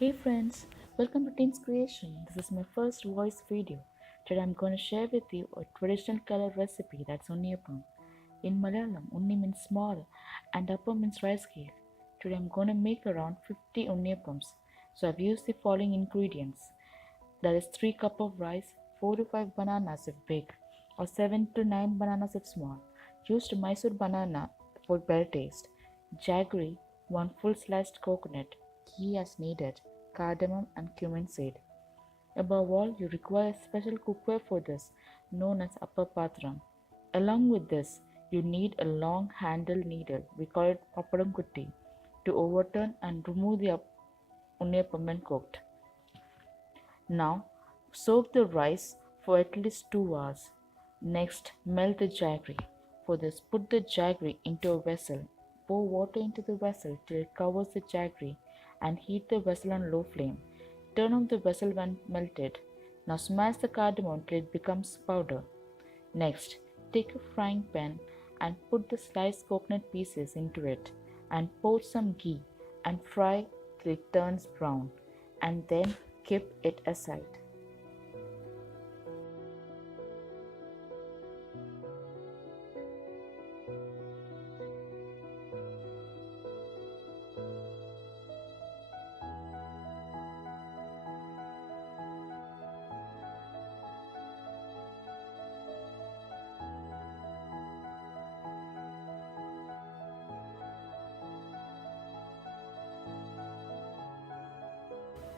Hey friends, welcome to Teens Creation. This is my first voice video. Today I'm going to share with you a traditional Kerala recipe that's Unniyappam. In Malayalam, Unni means small and Appam means rice cake. Today I'm going to make around 50 Unniyappams. So I've used the following ingredients. That is 3 cups of rice, 4 to 5 bananas if big, or 7 to 9 bananas if small. Used Mysore banana for better taste. Jaggery, 1 full sliced coconut, ghee as needed, cardamom and cumin seed. Above all, you require a special cookware for this, known as upper patram. Along with this, you need a long handled needle, we call it papadam kutti, to overturn and remove the unniyappam when cooked. Now, soak the rice for at least 2 hours. Next, melt the jaggery. For this, put the jaggery into a vessel. Pour water into the vessel till it covers the jaggery and heat the vessel on low flame. Turn off the vessel when melted. Now smash the cardamom till it becomes powder. Next, take a frying pan and put the sliced coconut pieces into it and pour some ghee and fry till it turns brown and then keep it aside.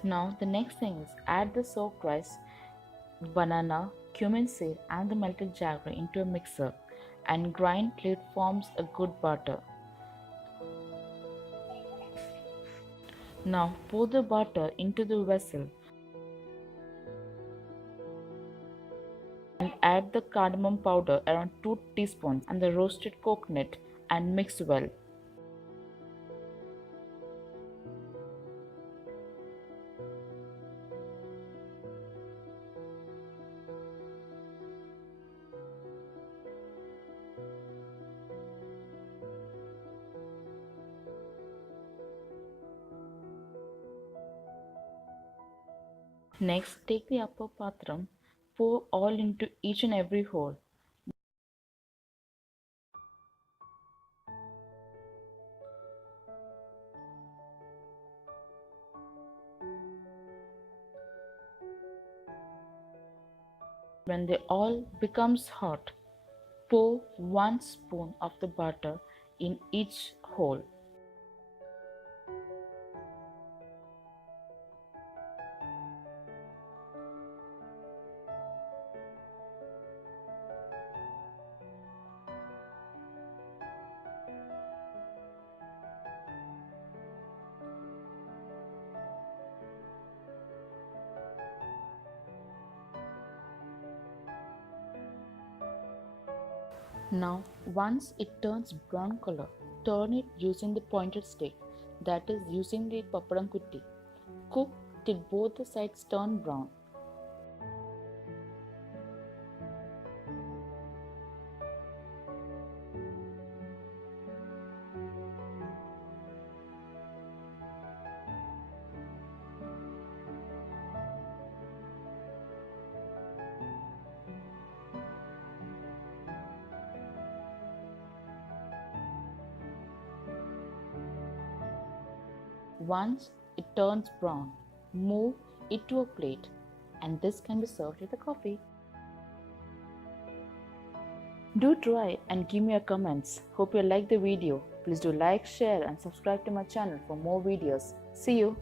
Now the next thing is add the soaked rice, banana, cumin seed and the melted jaggery into a mixer and grind till it forms a good butter. Now pour the butter into the vessel and add the cardamom powder around 2 teaspoons and the roasted coconut and mix well. Next, take the upper patram, pour all into each and every hole. When they all becomes hot, pour 1 spoon of the butter in each hole. Now, once it turns brown color, turn it using the pointed stick, that is using the papadam kutti. Cook till both the sides turn brown. Once it turns brown, move it to a plate and this can be served with a coffee. Do try and give me your comments. Hope you like the video. Please do like, share and subscribe to my channel for more videos. See you.